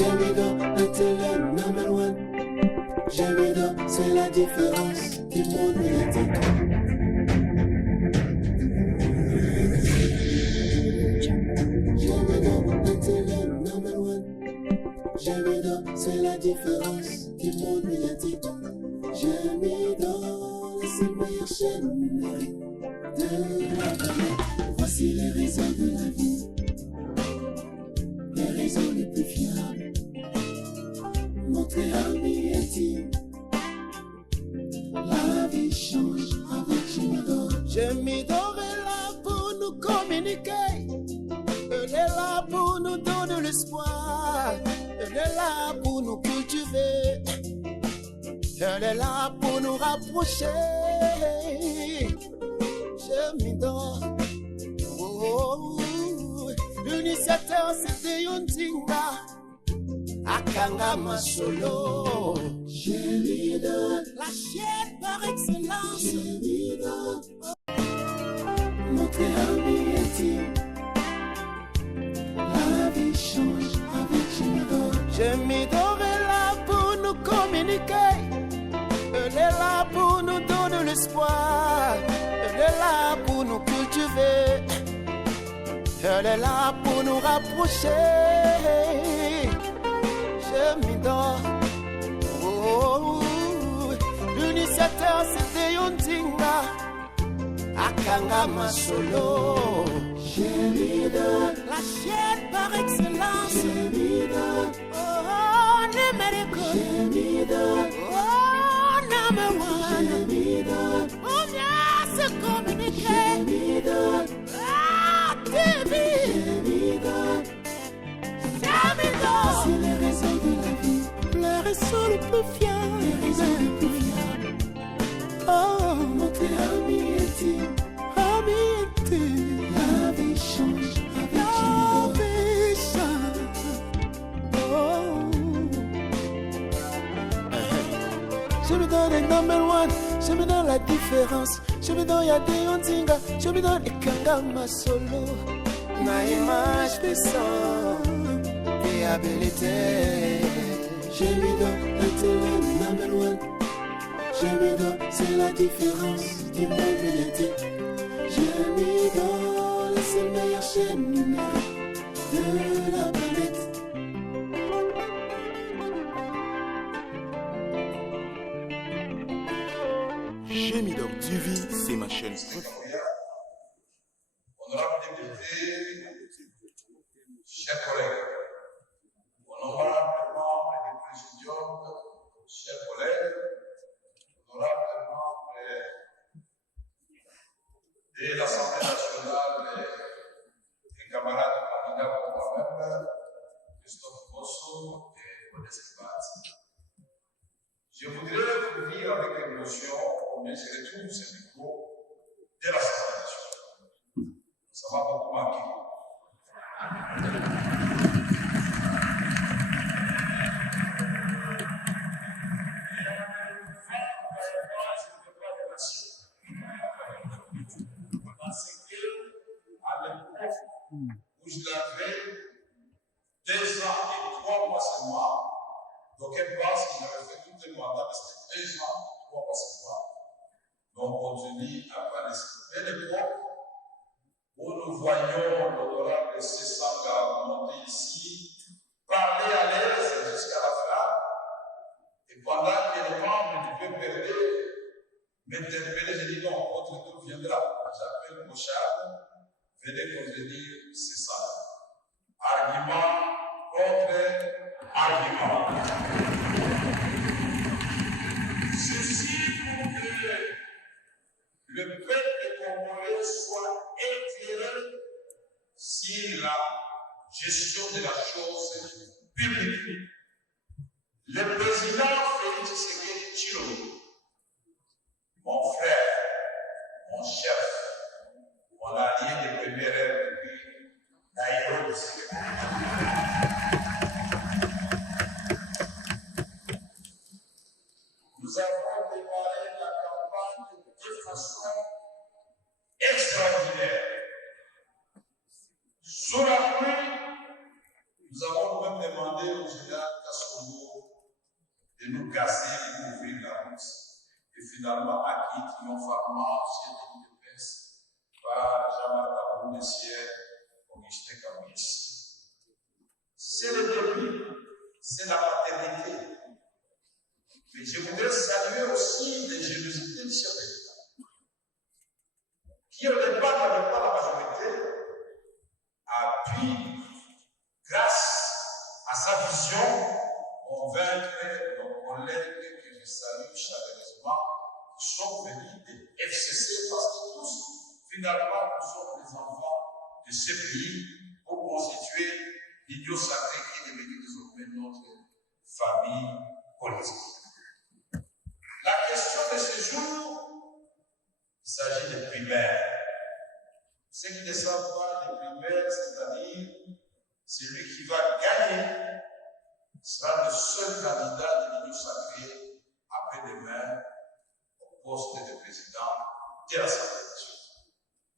Jamido était le number one. Jamido, c'est la différence du monde médiatique. Jamido était le number one. Jamido, c'est la différence du monde médiatique. Jamido, c'est la meilleure chaîne numérique de la planète. Voici les raisons de la vie, les raisons les plus fiables. Montrez Ami et Tim, la vie change avec Jamido. Jamido est là pour nous communiquer, elle est là pour nous donner l'espoir, elle est là pour nous cultiver, elle est là pour nous rapprocher. Jamido, l'initiateur c'était Yontinga Akanga Masolo. Jamido, la chaîne par excellence. Jamido, montrez Ami et Tim, la vie change avec Jamido. Jamido est là pour nous communiquer, elle est là pour nous donner l'espoir, elle est là pour nous cultiver, elle est là pour nous rapprocher. Jamido, l'initiateur c'était Yontinga Akanga Masolo. Jamido, la chaîne par excellence. Jamido, oh, Nemerico. Jamido, oh, number one. Jamido, oh, bien se communiquer. Jamido, ah, TV. Jamido, Jamido, c'est les raisons de la vie, les raisons les plus fiables, les raisons les plus fiables. Oh, montrez Ami et Tim, Ami et Tim, la vie change avec Jamido. La vie change. Oh, Jamido est number one, Jamido la différence, Jamido y'a des Yontinga, Jamido Akanga Masolo. Na image de son et habilité. Jamido était le number one. Jamido, c'est la différence du monde médiatique. Jamido, c'est la meilleure chaîne numérique de la planète. Jamido TV, c'est ma chaîne. Honorable député, chers collègues, honorable membre du présidium, chers collègues, honorable membre de l'Assemblée nationale et camarades candidats pour moi-même, Christophe Bosso et Modeste Bat. Je voudrais vous dire avec émotion combien je retrouve ce micro de l'Assemblée nationale. Ça va beaucoup manquer. Parce que, à l'époque où je l'avais 2 ans et 3 mois seulement, donc elle pense qu'il avait fait tout le mandat, parce que 2 ans et 3 mois seulement, donc continue à apparaître. À l'époque où nous voyons l'honorable Sessanga monter ici, parler à l'aise jusqu'à la fin, et pendant que les membres du PPRD m'interpellaient, j'ai dit non, votre tour viendra. J'appelle Mochard, venez contenir Sessanga. Argument contre argument. Ceci pour que le peuple congolais soit éclairé sur la gestion de la chose publique. Le président Félix Tshisekedi Tshilombo, mon frère, mon chef, mon allié de première heure depuis Nairobi. Nous avons démarré la campagne de façon extraordinaire. Sous la pluie, nous avons nous-mêmes demandé au général Kassongo de nous casser pour ouvrir la route. Et finalement, acquis triomphalement, chef de presse, par Jean-Marc Abou, le sieur Augustin Kabouis. C'est le début, c'est la paternité. Mais je voudrais saluer aussi l'ingéniosité du chef de l'État, qui au départ n'avait pas la majorité, a pu, grâce à sa vision, convaincre nos collègues que je salue chaleureusement, qui sont venus de FCC, parce que tous, finalement, nous sommes les enfants de ce pays pour constituer l'union sacrée qui est devenue désormais notre famille politique. La question de ce jour, il s'agit de primaires. Ceux qui ne savent pas les primaires, c'est-à-dire celui qui va gagner sera le seul candidat de l'union sacrée après-demain au poste de président de l'Assemblée nationale.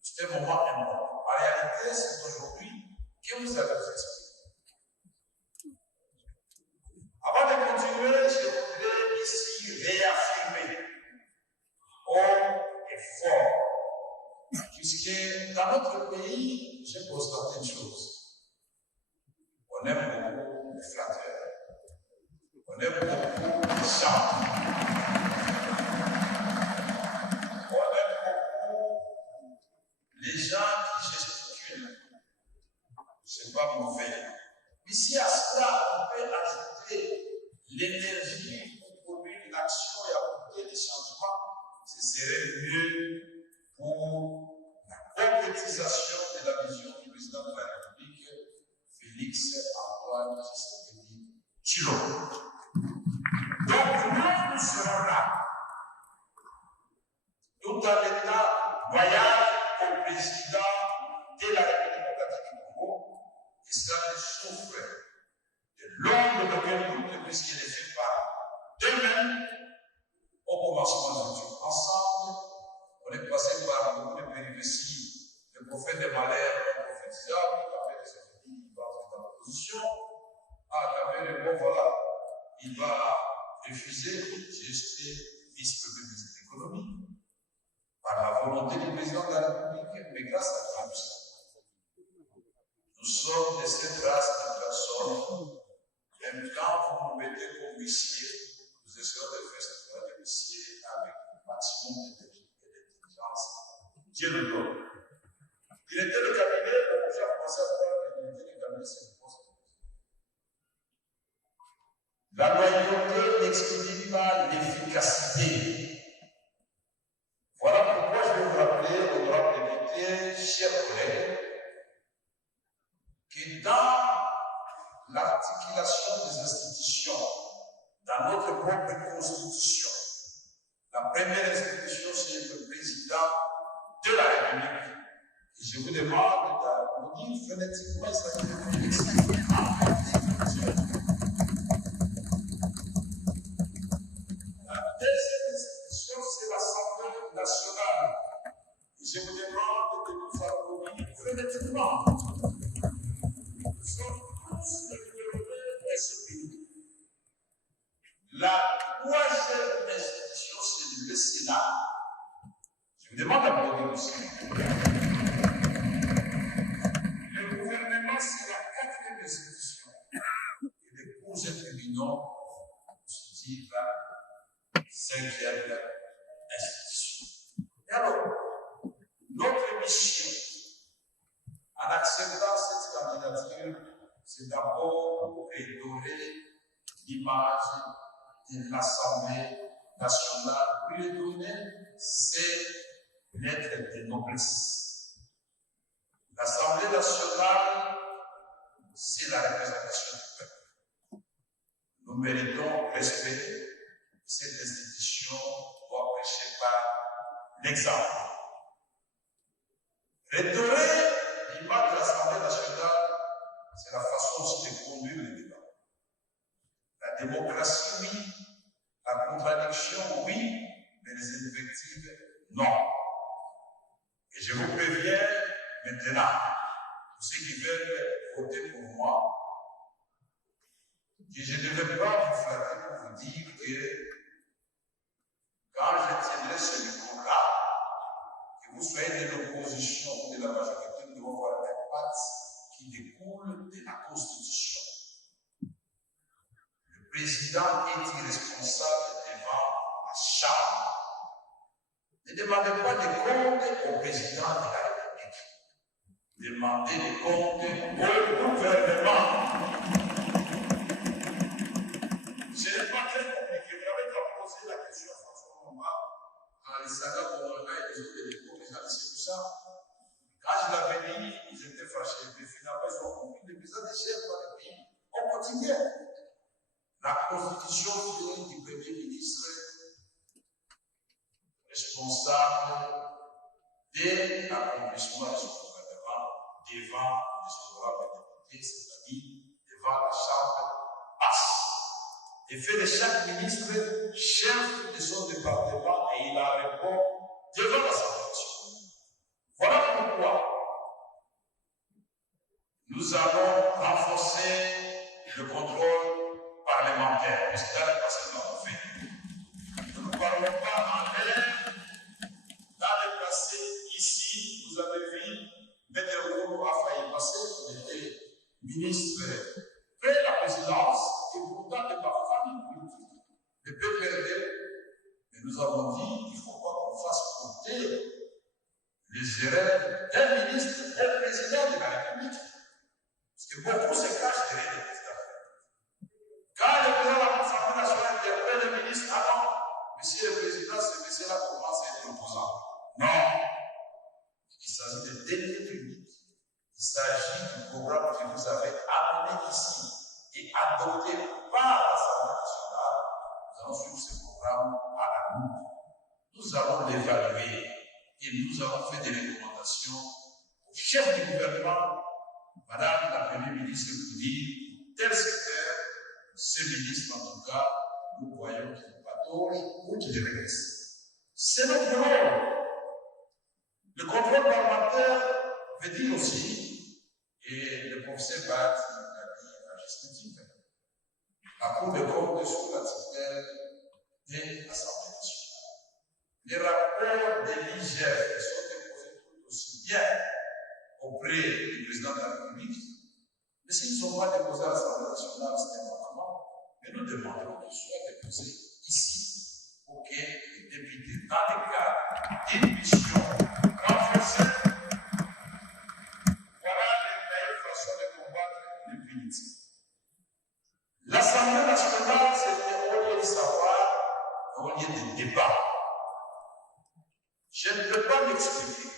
C'est un moment important. En réalité, c'est aujourd'hui que vous allez vous expliquer. Avant de continuer, je voudrais ici réaffirmer haut et fort, puisque dans notre pays, j'ai constaté une chose. On aime beaucoup les flatteurs. On aime beaucoup les chants. On aime beaucoup les gens qui gesticulent. C'est pas mauvais. Mais si à cela, on peut ajouter l'énergie pour produire une action et apporter des changements, ce serait mieux pour la concrétisation de la vision du président de la République, Félix Antoine Tshisekedi Tshilombo. Donc, nous serons là, tout en étant loyal au président de la République démocratique du Congo, qui sera le souffle de l'ombre de quelqu'un, puisqu'il est fait par d'eux-mêmes au commencement de Dieu. Ensemble, on est passé par beaucoup de péripéties. Le prophète de malheur, le prophète Isaac, qui avait des effets, il va entrer dans l'opposition. Ah, il avait le bon, voilà, il va refuser. J'ai été vice-premier ministre de l'économie par la volonté du président de la République, mais grâce à Dieu. Nous sommes de cette race de personnes. Même quand vous nous mettez comme huissier, nous essayons de faire ce travail de huissier avec le maximum d'intelligence. Dieu le donne. Il était le cabinet, le projet a commencé à faire l'unité du cabinet, c'est le poste. La loyauté n'exclut pas l'efficacité. Voilà pourquoi je vais vous rappeler, honorable député, chers collègues, que dans l'articulation des institutions, dans notre propre constitution, la première institution, c'est le président de la République. Et je vous demande d'applaudir phonétiquement sa La deuxième institution, c'est l'Assemblée nationale. Et je vous demande de nous applaudir phonétiquement. Nous sommes tous développés et ce pays. La troisième institution, c'est le Sénat. Je vous demande d'applaudir aussi. Le gouvernement, c'est la quatrième institution. Et les cours et tribunaux constituent la cinquième institution. Et alors, notre mission, en acceptant cette candidature, c'est d'abord pour redorer l'image de l'Assemblée nationale, pour lui donner ses lettres de noblesse. L'Assemblée nationale, c'est la représentation du peuple. Nous méritons respect. Cette institution doit prêcher par l'exemple. Redorer l'image de l'Assemblée nationale, c'est la façon aussi de conduire les débats. La démocratie, oui. La contradiction, oui. Mais les invectives, non. Et je vous préviens maintenant, pour ceux qui veulent voter pour moi, que je ne vais pas vous flatter pour vous dire que quand je tiendrai ce micro-là, que vous soyez de l'opposition ou de la majorité, nous devons voir l'impact qui découle de la Constitution. Le président est irresponsable devant la Chambre. Ne demandez pas de compte au président de la République. Demandez des comptes au gouvernement. Ce n'est pas très compliqué. Vous avez déjà posé la question à François Moma, à Isaac Bomanga et les autres électeurs, les gens c'est tout ça. Quand je l'avais dit, ils étaient fâchés. Mais finalement, ils ont compris. Les présidents des chefs dans le pays au quotidien. La constitution du Premier ministre responsable de l'accomplissement de son gouvernement devant les honorables députés, c'est-à-dire devant la Chambre basse. Et fait de chaque ministre chef de son département et il a répondu devant l'Assemblée nationale. Voilà pourquoi nous allons renforcer le contrôle parlementaire. Parce que là, le passé, nous l'avons fait. Nous ne parlons pas en l'air. Dans le passé, ici, vous avez vu, Maître Kourou a failli passer, il était ministre de la présidence et pourtant de ma famille politique. Le PPRD, mais nous avons dit qu'il ne faut pas qu'on fasse compter les erreurs d'un ministre au président de la République. Parce que beaucoup se cachent derrière les présidents. Quand le président de l'Assemblée nationale interpelle le ministre, ah non, monsieur le président, ce monsieur-là commence à être opposant. Non. Il s'agit de délai public. Il s'agit du programme que vous avez amené ici et adopté par l'Assemblée nationale. Nous allons suivre ce programme à la loupe. Nous allons l'évaluer et nous avons fait des recommandations au chef du gouvernement, Madame la Première ministre, pour dire tel secteur, ce ministre en tout cas, nous voyons qu'il patauge ou qu'il régresse. C'est notre rôle. Le contrôle parlementaire veut dire aussi, et le professeur Bat l'a dit à juste titre, la Cour des comptes sous la tutelle de l'Assemblée nationale. Les rapports de l'IGF sont déposés tout aussi bien auprès du président de la République, mais s'ils ne sont pas déposés à l'Assemblée nationale, c'est un manquement. Mais nous demandons qu'ils soient déposés ici pour que les députés, dans le cadre d'une mission renforcée, voilà les meilleures façons de combattre l'impunité. L'Assemblée nationale, c'était au lieu de savoir, au lieu de débat. Je ne peux pas m'expliquer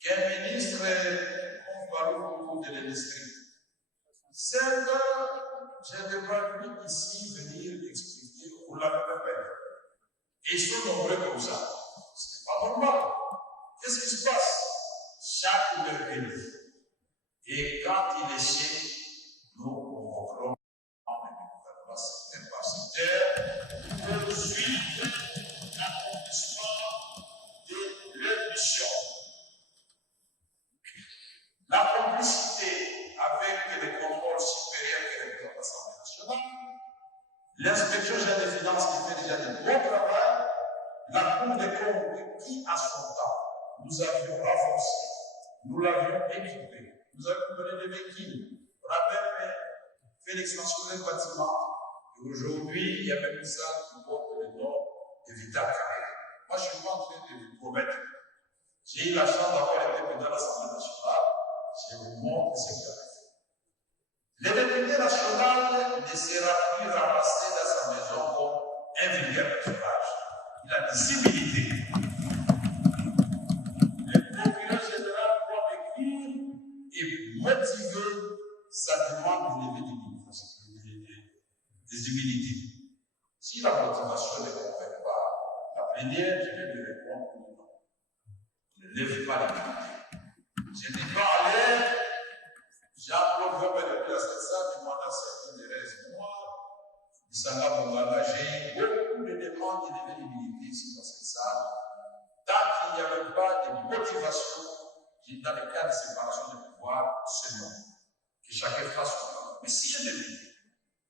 qu'un ministre, comme Barouk de l'industrie, c'est je ne vais pas lui ici venir expliquer pour la même peine. Et ils sont nombreux comme ça. C'est pas normal. Qu'est-ce qui se passe? Chaque mercredi. Et quand il est chez nous, convoquerons le gouvernement secteur par secteur pour suivre l'accomplissement de leur mission. La complicité avec les contrôles supérieurs que représente l'Assemblée nationale, l'inspection générale des finances qui fait déjà du bon travail, la Cour des comptes qui, à son temps, nous avions avancé, nous l'avions équipé, nous avions donné des véhicules, on a même fait l'extension d'un bâtiment, et aujourd'hui, il y a même une salle qui porte le nom de Vital Carré. Moi, je suis pas en train de vous promettre. J'ai eu la chance d'avoir été président de l'Assemblée nationale. Je vous montre ce qu'il a fait. Le député national ne sera plus ramassé dans sa maison comme un vulgaire personnage. Il a dissimulité. Le procureur général doit écrire et motiver sa demande de lever des humilités. Si la motivation ne convainc pas la plénière, je vais lui répondre non. Ne lève pas l'immunité. Je dis pas à l'air, Jean-Claude Vobel depuis la 700 du mandat 7 de mois, Isanga Bongala, j'ai eu beaucoup de demandes de lever l'immunité ici dans cette salle. Tant qu'il n'y avait pas de motivation, dans le cas de séparation de pouvoir, c'est non. Que chacun fasse son travail. Mais s'il y a des limites,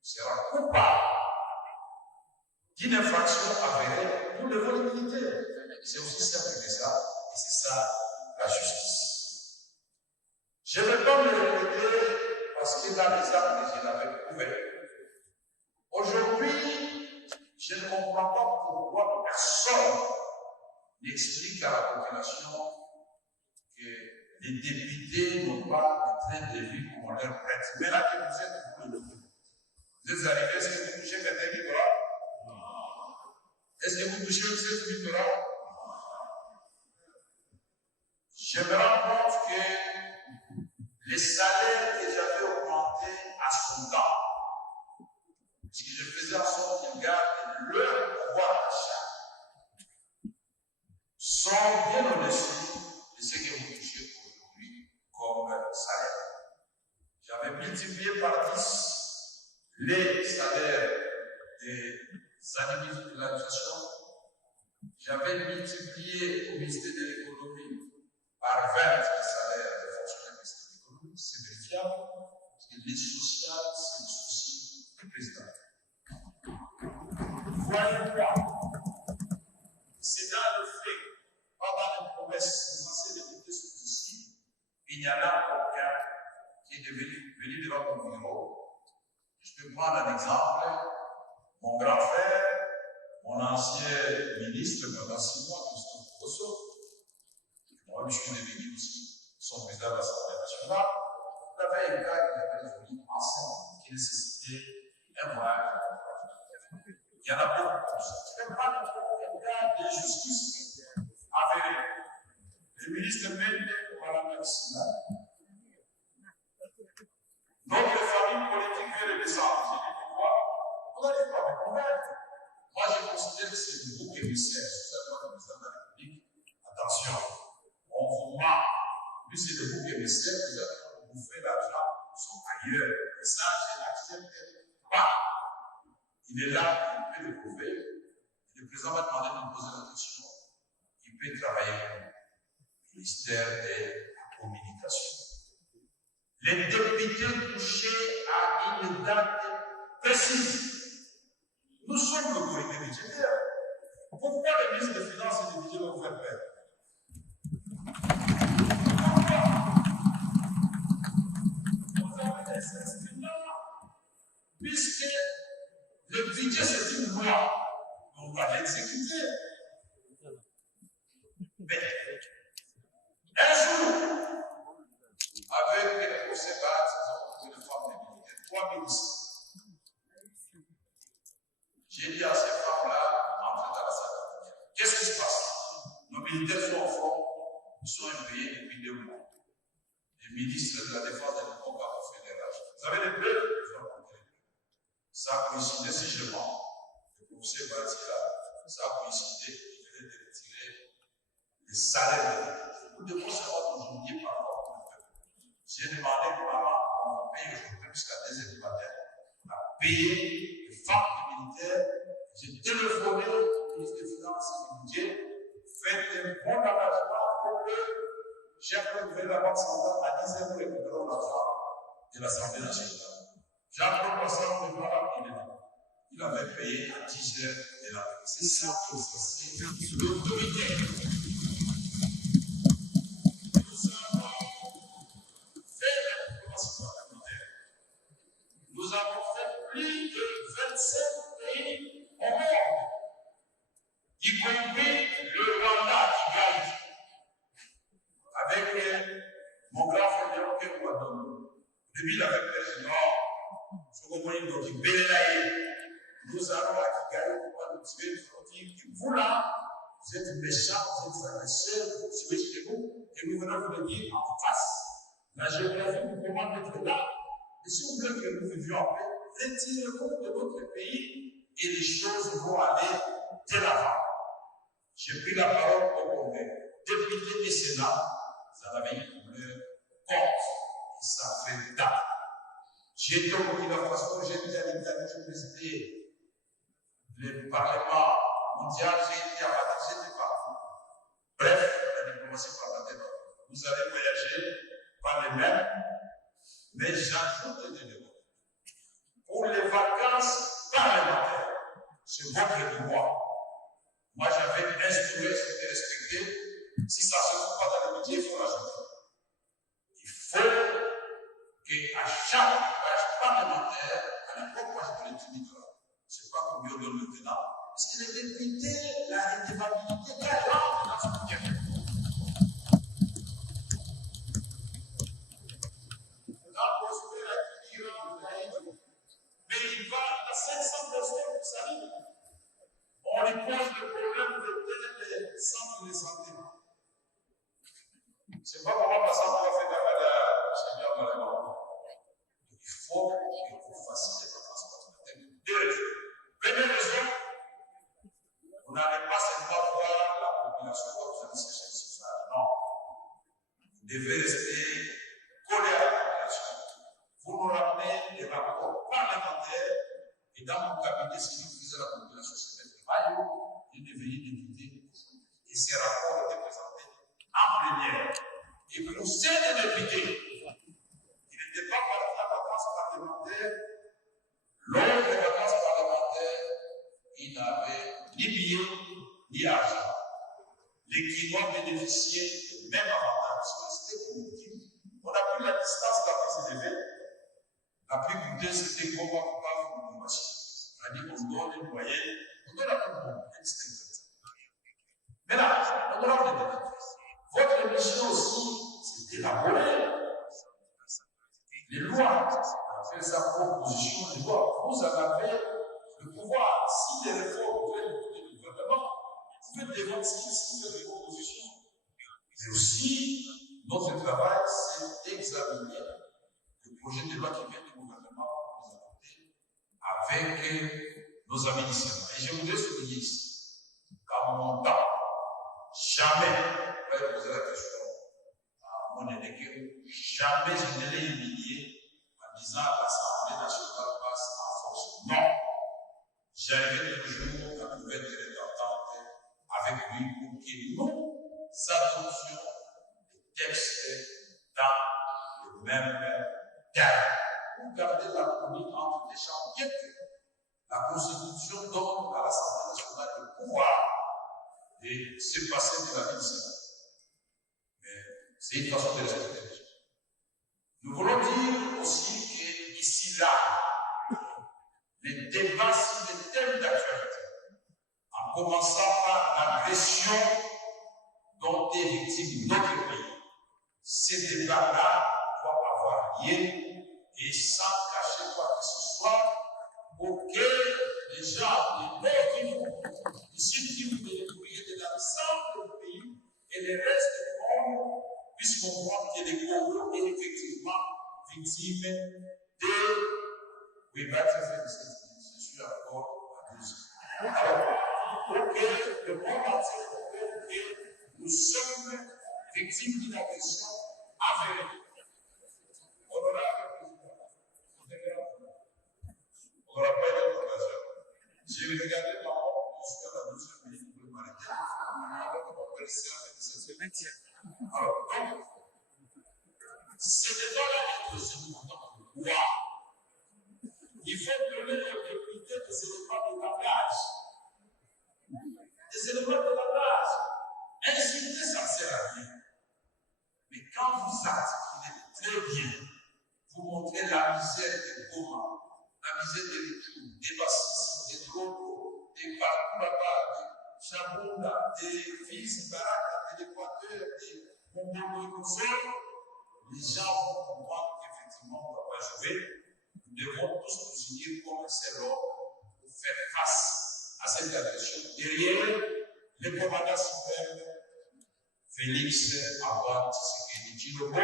sera coupable d'une infraction avérée pour le vol militaire. C'est aussi simple que ça, et c'est ça la justice. Je ne vais pas me répéter parce que dans les actes, je l'avais prouvé. Aujourd'hui, je ne comprends pas pourquoi personne n'explique à la population que les députés n'ont pas de train de vie comme on leur prête. Mais là que vous êtes, vous êtes arrivés, est-ce que vous touchez 21 000 $? Est-ce que vous touchez 7 000 $? Je me rends compte que les salaires que j'avais augmentés à son temps, puisque je faisais en sorte qu'ils gardent leur pouvoir d'achat, sont bien au-dessus de ce que vous touchez aujourd'hui comme salaire. J'avais multiplié par 10 les salaires des animaux de l'administration. J'avais multiplié au ministère de l'économie par 20 les salaires des fonctionnaires du ministère de l'économie. C'est vérifiable, parce que les sociales, c'est le souci du président. Voyez-moi, c'est dans le fait, pas dans les promesses, les anciens députés sont ici, il n'y en a aucun qui est venu devant mon bureau. Je peux prendre un exemple. Mon grand frère, mon ancien ministre pendant 6 mois, Christophe Bosso, moi, je suis devenu aussi son président de l'Assemblée nationale, il avait un cas qui avait résolu ensemble, qui nécessitait un voyage. Il y en a beaucoup comme ça. Je ne peux pas trouver un cas de justice avéré. Le ministre Mende, voilà, merci. Notre famille politique veut le descendre. J'ai dit pourquoi? Vous n'allez pas me convaincre. Moi, je considère que c'est le bouc émissaire, sous le président de la République. Attention, on vous ment. Lui, c'est le bouc émissaire, vous avez bouffé l'argent, sont ailleurs. Et ça, je n'accepte pas. Il est là, il peut le prouver. Et le président va demander de me poser la question. Il peut travailler au ministère des Communications. Les députés touchés à une date précise. Nous sommes l'autorité budgétaire. Pourquoi le ministre des Finances et des Budgets vont vous faire perdre? Pourquoi? Vous avez des instruments, puisque le budget c'est une loi, on va l'exécuter. Mais un jour, avec le procès BAT, ils ont trouvé une femme des militaires, 3 ministres. J'ai dit à ces femmes-là, entrez dans la salle. Qu'est-ce qui se passe? Nos militaires sont au front, ils sont impayés depuis 2 mois. Les ministres de la Défense de l'époque ont fait des rages. Vous avez les preuves? Je vais raconter les preuves. Ça a coïncidé, si je mens. Le procès BAT, ça a coïncidé, il venait de retirer les salaires de l'État. Nous devons savoir aujourd'hui par rapport au peuple. J'ai demandé que maman, on paye aujourd'hui jusqu'à 2h du matin, à payer les femmes des militaires. J'ai téléphoné au ministre des Finances et du Budget, faites un bon engagement pour que j'ai retrouvé la Banque centrale à 10h pour récupérer l'argent de l'Assemblée nationale. Jean-Claude Passant, le grand, il avait payé à 10h de la paix. C'est ça qui c'est l'autorité. Nous avons fait plus de 27 pays au monde, y compris le Rwanda qui gagne. Avec mon grand frère Léon Guadon. Au début, il avait peur du Nord. Je comprends une autre qui nous allons à Kigali pour pas nous tirer pour dire que vous là, vous êtes méchants, vous êtes agresseurs, vous suivez chez vous, et nous venons vous le dire en face. La géographie nous commande d'être là. Et si vous voulez que nous vivions en paix, retirez-vous de notre pays et les choses vont aller de l'avant. J'ai pris la parole au Congrès. Député du Sénat, ça avait une couleur contre. Et ça fait date. J'ai été au Burkina Faso, j'ai été à l'Italie, j'ai présidé le Parlement mondial, j'ai été à Madrid, j'étais partout. Bref, la diplomatie parlementaire. Vous allez voyager par les mêmes. Mais j'ajoute des démons. Pour pour les vacances parlementaires. C'est votre droit. Moi, j'avais instauré, c'était respecté. Si ça ne se trouve pas dans le budget, il faut l'ajouter. Il faut qu'à chaque page parlementaire, à l'époque, moi, j'étais le timide. Je ne sais pas combien on donne maintenant. Parce que les députés, la redevabilité très grande dans ce budget. Mais il a 500 personnes, vous savez. On lui pose le problème de les centres de santé. C'est pas comment passer pour faire c'est bien dans les banques. Il faut que vous fassiez les vacances parlementaires. Deux raisons. Première raison, vous n'allez pas seulement voir la population quand vous allez chercher le suffrage. Non. Vous devez rester collé à la population. Vous nous ramenez des rapports parlementaires et dans mon cabinet, ce qui faisait la population, c'était le maillot, il est devenu député. Et ces rapports étaient présentés en plénière. Et pour ces députés, il n'était pas parti à vacances parlementaires. Lors des vacances parlementaires, il n'avait ni billet ni argent. L'équivalent bénéficiait du même avantage. On a pris la distance la plus élevée. La plus coûteuse, c'était comment on parle de machine. On a dit qu'on donne une moyenne, on donne à tout le monde, indistinctement. Mais là, on aura des défis. Votre mission aussi, c'est d'élaborer les lois, faire sa proposition de loi. Vous en avez le pouvoir. Si les réformes viennent du gouvernement, vous pouvez débattre si vous faites des propositions. Mais aussi, notre travail, c'est d'examiner le projet de loi qui vient du gouvernement pour nous apporter avec nos amis du Sénat. Et je voudrais souligner ici qu'à mon temps, jamais, je vais poser la question à mon électeur, jamais je ne l'ai humilié en disant que l'Assemblée nationale passe en force. Non. J'arrivais toujours à trouver des d'entente avec lui pour que nous adoptions les textes dans le même terme. Pour garder l'harmonie entre les chambres, bien que la Constitution donne à l'Assemblée nationale le pouvoir de se passer de la vie du Sénat. Mais c'est une façon de respecter les choses. Nous voulons dire aussi qu'ici, là, les débats sur les thèmes d'actualité, en commençant par l'agression dont est victime notre pays, ces débats-là doivent avoir lieu et sans cacher quoi que ce soit, pour que les gens, les morts ici qui vous les courriers de l'ensemble du pays et le reste du monde puissent comprendre que les Congos est effectivement victime de. Oui, je suis encore à 12. Alors, pour que le monde entier comprenne que nous sommes victimes d'une agression avérée. Honorable président, on n'aura pas eu l'occasion. J'ai regardé ma montre jusqu'à la 12e minute pour le m'arrêter. Alors, donc, c'est devant la question de pourquoi il faut donner aux députés des éléments de langage. Des éléments de langage. Insulter, ça ne sert à rien. Mais quand vous articulez très bien, vous montrez la misère des Goma, la misère des Retours, des Bassis, des Drogo, des partout là-bas, des Chabunda, des fils Baraka, de l'Équateur, des Mongols, les gens vont comprendre qu'effectivement, on ne va pas jouer. Nous devons tous nous unir comme un seul homme pour faire face à cette agression. Derrière le commandant suprême, Félix Antoine Tshisekedi Tshilombo,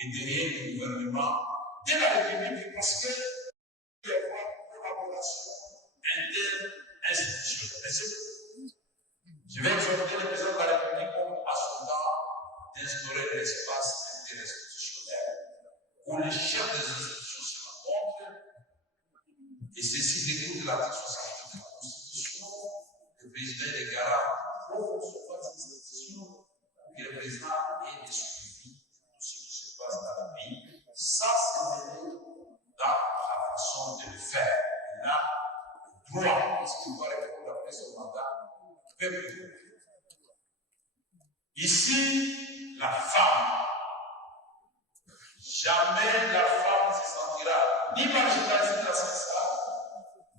et derrière le gouvernement de la République, parce qu'il y a une collaboration inter-institutionnelle. Je vais exhorter le président de la République comme à son temps d'instaurer l'espace interinstitutionnel où les chefs des institutions se rencontrent, et ceci découle de l'article 68 de la Constitution. Le président est le garant au fonctionnement des institutions, que le président ait des suivis de tout ce qui se passe dans le pays, sans se mêler dans la façon de le faire. droit, puisqu'il doit répondre après son mandat, peuple. Ici, la femme. Jamais la femme se sentira ni marginalisée dans ce stade,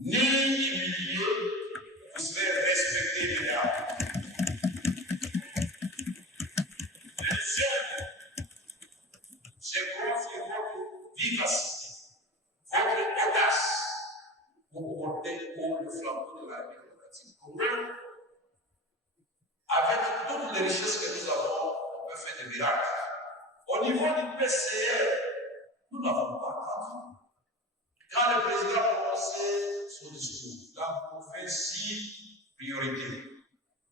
ni humiliée. Vous serez respecté, mesdames. Deuxième, je confie votre vivacité, votre audace pour porter haut le flambeau de la vie démocratique. Comment? Avec toutes les richesses que nous avons, on peut faire des miracles. Au niveau du PCR, nous n'avons pas attendu. Quand le président a prononcé son discours, là, on fait 6 priorités.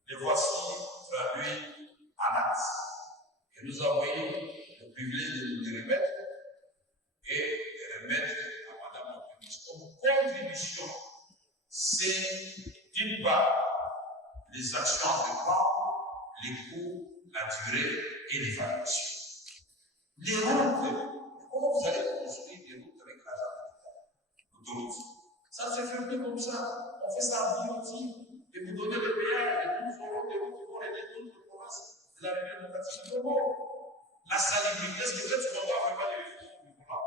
Les voici traduites en actes. Et nous avons eu le privilège de les remettre et de remettre à Madame la Ministre comme contribution. C'est d'une part les actions à prendre, les coûts, la durée et l'évaluation. Les routes, comment vous allez construire des routes avec l'argent de l'État? L'autoroute. Ça ne se fait plus comme ça. On fait ça en biotique. Et vous donnez le péage, et nous aurons des routes qui vont aider d'autres provinces de la République démocratique du Congo. La salubrité, est-ce que peut-être qu'on doit vraiment les réfugiés du Congo?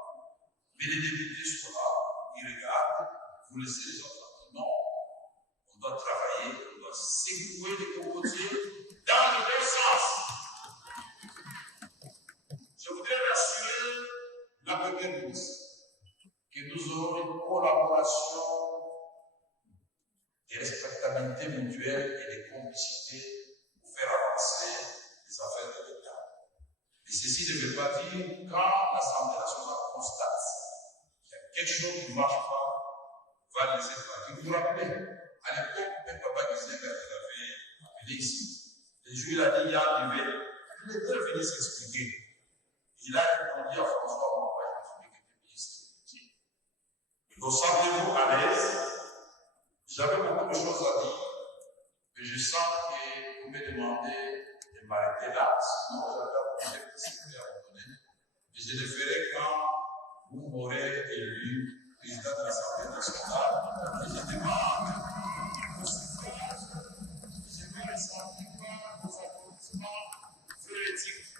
Mais les députés sont là, ils regardent, vous laissez les autres. Non, on doit travailler, on doit secouer les cocotiers dans le bon sens. Je voudrais rassurer la première ministre que nous aurons une collaboration, des respectabilités mutuelles et des complicités pour faire avancer les affaires de l'État. Et ceci ne veut pas dire quand l'Assemblée nationale constate qu'il y a quelque chose qui ne marche pas, va laisser partir. Vous vous rappelez, à l'époque, même Papa disait qu'il avait appelé ici. Le jour, il a dit, il y a un hiver. Il était venu s'expliquer. Il a répondu à François Mouamba, je me souviens qu'il était ministre. Donc, sentez-vous à l'aise. J'avais beaucoup de choses à dire, mais je sens que vous me demandez de m'arrêter là, sinon j'avais un projet de à vous donner. Et je le ferai quand vous m'aurez élu président de l'Assemblée nationale. Et je demande vos suffrages, je ne ressentis pas vos applaudissements frénétiques.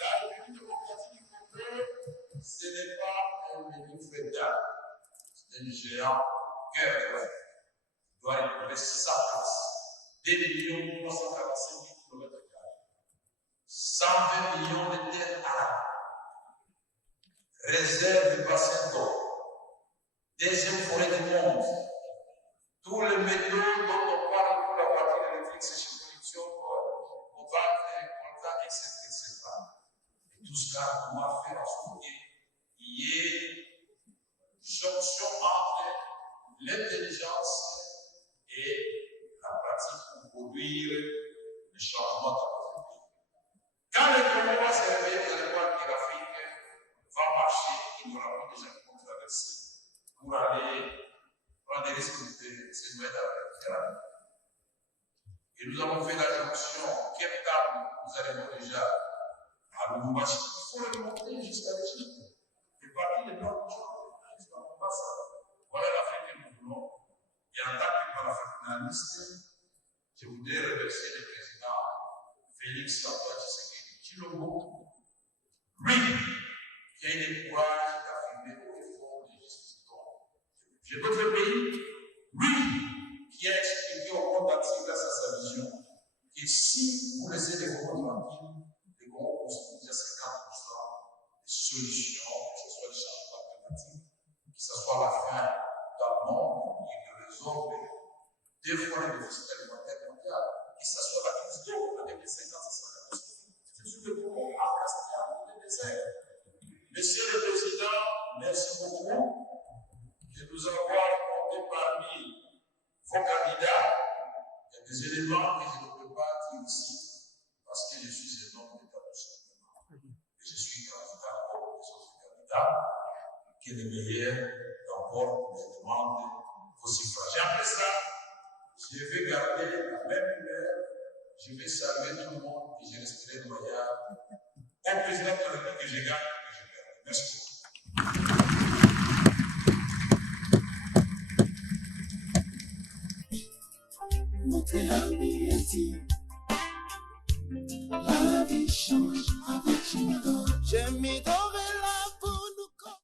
La République démocratique du Congo, ce n'est pas un menu frédal, c'est un géant cœur. Il doit retrouver sa place. 2 345 000 km². 120 millions de terres arables. Réserve de bassins d'eau. Deuxième forêt du monde. Tous les métaux dont on parle pour la voiture électrique, c'est chez production, au vente, contrat, etc., etc. Et tout cela doit faire en sorte qu'il y ait une jonction entre l'intelligence et la pratique pour produire le changement dans notre pays. Quand le Congo va se réveiller, vous allez voir que l'Afrique va marcher, il n'y aura pas déjà qu'on traverser pour aller prendre des risques de se mettre avec la terre. Et nous avons fait la jonction Cape Town, nous arrivons déjà à Lubumbashi. Il faut remonter jusqu'à l'Égypte. Et partir des plans jusqu'à Mombasa. Voilà l'Afrique que nous voulons. Et en tant que panafricaniste, je voudrais remercier le président Félix Antoine Tshisekedi Tshilombo, lui qui a eu le courage d'affirmer au effort de justice. J'ai d'autres pays, lui qui a expliqué au monde entier grâce à sa vision que si vous laissez les Congos tranquilles, les Congos constituent déjà 50% des solutions, que ce soit le changement climatique, que ce soit la faim dans le monde, deux fois le déficit alimentaire mondial, que ce soit la crise d'eau, avec les 50 et 50. C'est sur le Congo, à Castia, dans le désert. Monsieur le Président, merci beaucoup de nous avoir compté parmi vos candidats. Il y a des éléments que je ne peux pas dire ici parce que je suis un homme d'État tout simplement. Et je suis candidat encore des autres candidats, qui est le meilleur d'abord pour les demandes vos suffrages. Après ça, je vais garder la même humeur, je vais saluer tout le monde et je resterai loyal au président de la République que je gagne et que je garde. Merci beaucoup. Say help me, auntie.